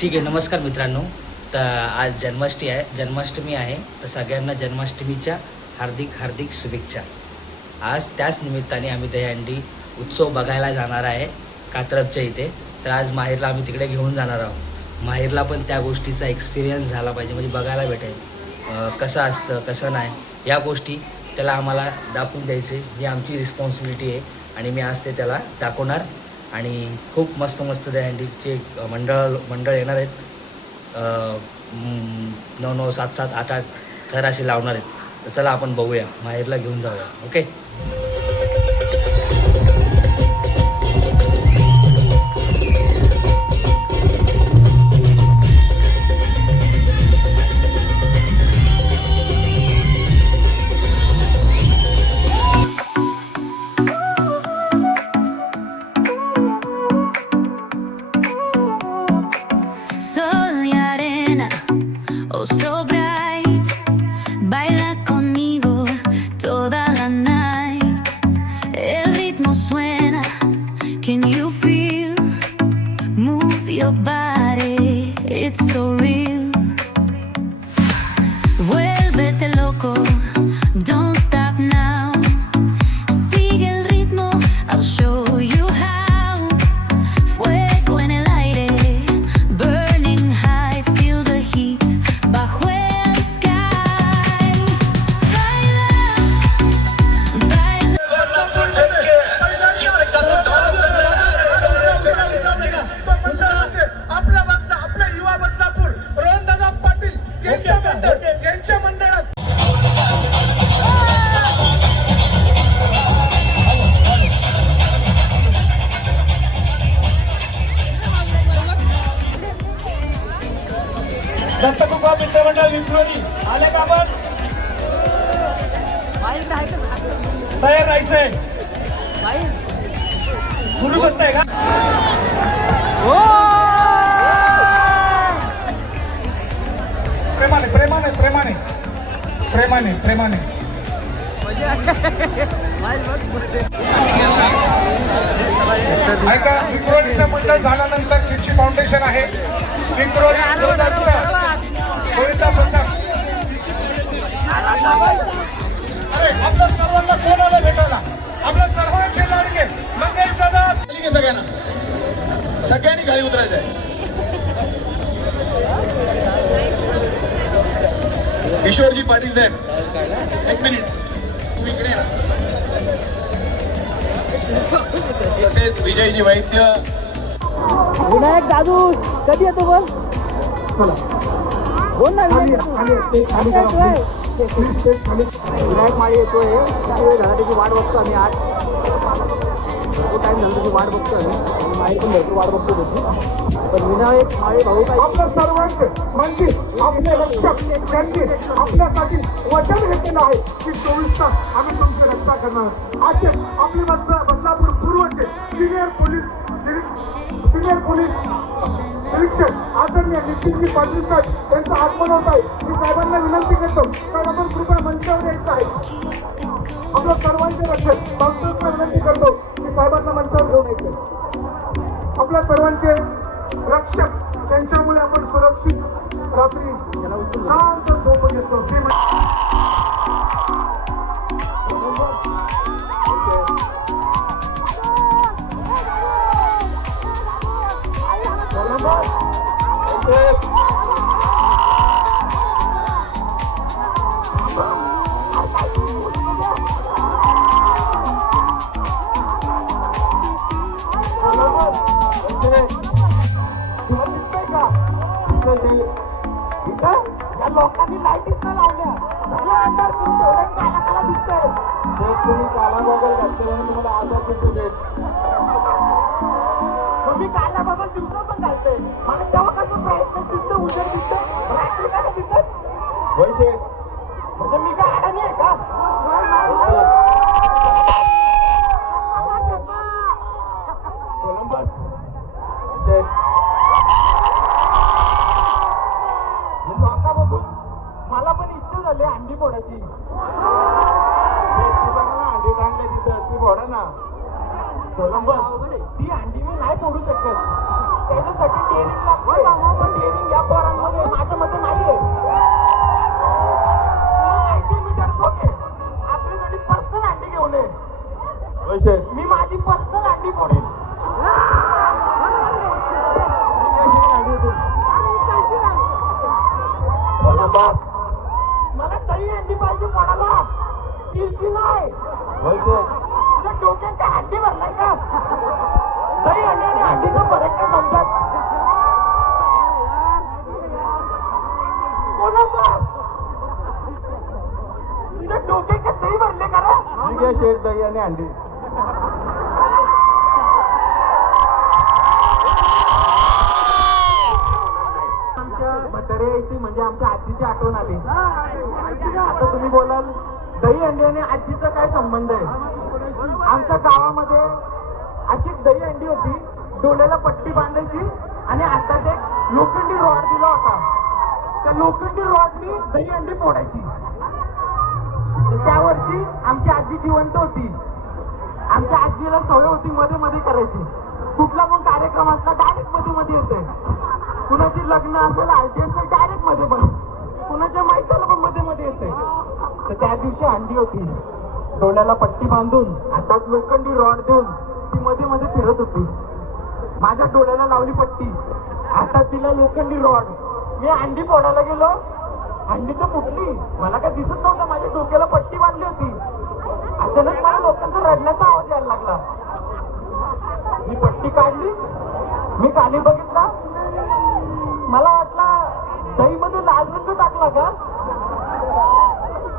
ठीक आहे. नमस्कार मित्रांनो. तर आज जन्माष्टमी आहे. तर सगळ्यांना जन्माष्टमीच्या हार्दिक शुभेच्छा. आज त्याच निमित्ताने आम्ही दहीहंडी उत्सव बघायला जाणार आहे कात्रजच्या इथे. तर आज माहेरला आम्ही तिकडे घेऊन जाणार आहोत. माहेरला पण त्या गोष्टीचा एक्सपिरियन्स झाला पाहिजे, म्हणजे बघायला भेटेल कसं असतं कसं नाही, या गोष्टी त्याला आम्हाला दाखवून द्यायचे. ही आमची रिस्पॉन्सिबिलिटी आहे आणि मी आज ते त्याला दाखवणार. आणि खूप मस्त दहीहंडीचे मंडळ येणार आहेत. 9 7 8 थर असे लावणार आहेत. तर चला आपण बघूया, माहेरला घेऊन जाऊया. Okay. Your body, it's so real. Vuélvete loco, don't stop now. Sigue el ritmo, I'll show you how. Fuego en el aire, burning high, feel the heat bajo el sky. Baila, baila. दत्तगुप्पा मित्रमंडळ विक्रोली आले का? आपण तयार राहायचंय. गुरु बघताय का? प्रेमाने प्रेमाने प्रेमाने प्रेमाने प्रेमाने ऐका, विक्रोलीचं मंडळ झाल्यानंतर किडची फाउंडेशन आहे. विक्रोली अरे आपल्या सर्वांना कोण आलं भेटायला? आपल्या सर्वांचे लाडके मंगेश दादा. सगळ्यांनी खाली उतरायचं आहे. किशोरजी पाटील साहेब, एक मिनिट तुम्ही इकडे ना. तसेच विजयजी वैद्य. विनायक दादू कधी येतो बस? बोल ना. विनायक माळी येतोय. किती वेळ झाला त्याची वाट बघतो आम्ही. आज टाइम झाला त्याची वाट बघतो आम्ही. आणि माळी पण भरपूर वाट बघतो त्याची. पण विनायक माळी भाऊ काय आपल्या सर्वांचे म्हणजे आपले रक्षक त्यांनी आपल्यासाठी वचन घेतलेलं आहे की 24 तास आम्ही तुमची रक्षा करणार. असे आपले बदलापूर पूर्वचे सिनियर पोलीस निरीक्षक आदरणीय नितीनजी पाटील साहेब यांचा आगमन आहे. मी साहेबांना विनंती करतो तर आपण कृपया मंचावर यायचं आहे. आपल्या सर्वांचे रक्षक संस्थेला विनंती करतो की साहेबांना मंचावर घेऊन यायचे. आपल्या सर्वांचे रक्षक त्यांच्यामुळे आपण सुरक्षित रात्री शांत झोप घेतो. लोकांनी लाईटीच न लावल्या. सगळं अंधार दिसतोय. काला दिसतोय. तुम्ही काला बॉगल घातले म्हणून तुम्हाला आजार दिसतोय. तुम्ही काला बॉगल दिवसा पण घालते. मला तेव्हा कसं प्रयत्न दिसतो, उजेड दिसतो, रात्री काय दिसत वैसे म्हणजे मी काय अडाणी आहे का? कोलंबस लोका बघून मला पण इच्छा झाली अंडी फोडायची. फोडा ना. ती अंडी मी नाही फोडू शकत. त्याच्यासाठी टेरिंग लागते. टेरिंग या पोरांमध्ये माझ्या मते नाहीये. 90 मीटर ठोके आपल्यासाठी पर्सनल अंडी घेऊन ये. मी माझी पर्सनल अंडी फोडेन. मला तरी अंडी पाहिजे फोडायला, स्टीलची नाही. तुझ्या डोक्यात अंडी भरलाय का? दही अंडी आणि अंडीचा फरक काय समजत? तुझ्या डोक्यात का दही भरले का रे? शेत दही आणि अंडी. आमच्या म्हाताऱ्याची म्हणजे आमच्या आजीची आठवण आली. आता तुम्ही बोलाल दही अंडी आणि आजीचा काय संबंध आहे? आमच्या गावामध्ये अशी दही अंडी होती, डोळ्याला पट्टी बांधायची आणि हातात एक लोखंडी रॉड दिला होता. त्या लोखंडी रॉडनी दही अंडी फोडायची. त्या वर्षी आमची आजी जिवंत होती. आमच्या आजीला सवय होती मध्ये मध्ये करायची. कुठला पण कार्यक्रम असला डायरेक्ट मध्ये मध्ये येते. कुणाची लग्न असेल हल्दी असेल डायरेक्ट मध्ये पण, कुणाच्या माहितीला पण मध्ये मध्ये येते. तर त्या दिवशी अंडी होती, डोळ्याला पट्टी बांधून हातात लोखंडी रॉड देऊन ती मध्ये मध्ये फिरत होती. माझ्या डोळ्याला लावली पट्टी, हातात तिला लोखंडी रॉड. मी अंडी फोडायला गेलो, अंडी तर फुटली. मला काय दिसत नव्हतं, माझ्या डोक्याला पट्टी बांधली होती. अचानक मला लोकांचा रडण्याचा आवाज यायला लागला. मी पट्टी काढली, मी खाली बघितला. मला वाटलं दही मध्ये लाल रंग टाकला का?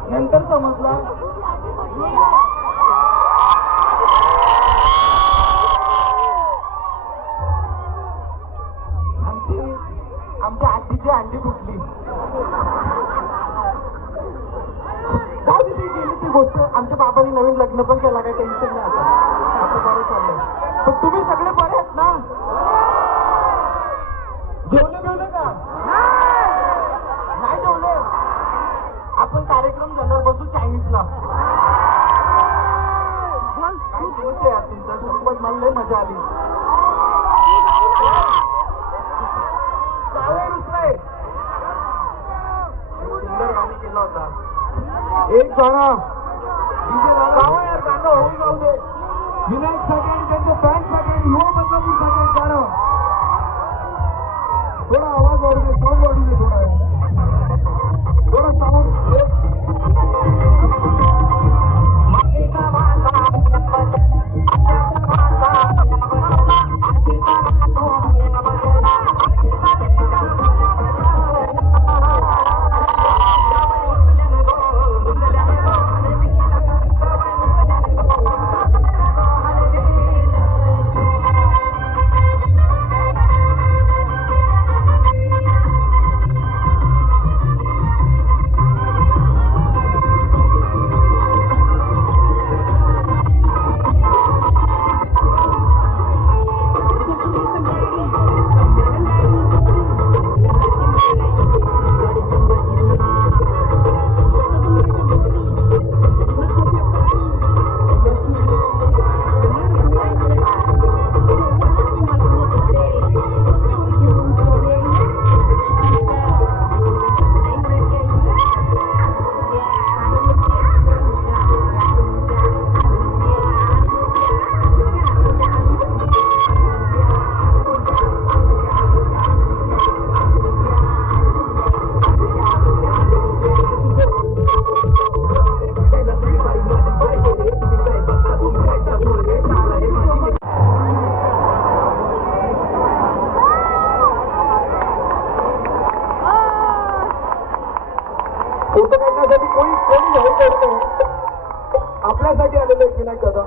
नंतर समजला आमच्या आजीची अंडी फुटली. काय तिथे गेली ती गोष्ट. आमच्या बाबांनी नवीन लग्न पण केला, काही टेन्शन नाही. आता बरं चाललंय. पण तुम्ही सगळे बरे आहेत ना? जेवले का? नाही जेवले. आपण कार्यक्रम झाल्यावर बसू चायनीजला. काय दिवस आहे यार तुमचा. शपथ मला लय मजा आली. सुंदर गाणी केला होता. एक गाणं डीजे गावा यार, गाणं होऊन जाऊ दे. विनायक साठी आणि त्यांच्या फॅन साठी आणि युवा बदलापूर साठी गाणं. थोडा आवाज वाढू दे, साऊंड वाढू दे, थोडा साऊंड. फोटो काढण्यासाठी कोणी घाई करत नाही. आपल्यासाठी आलेलं आहे विनायक दादा.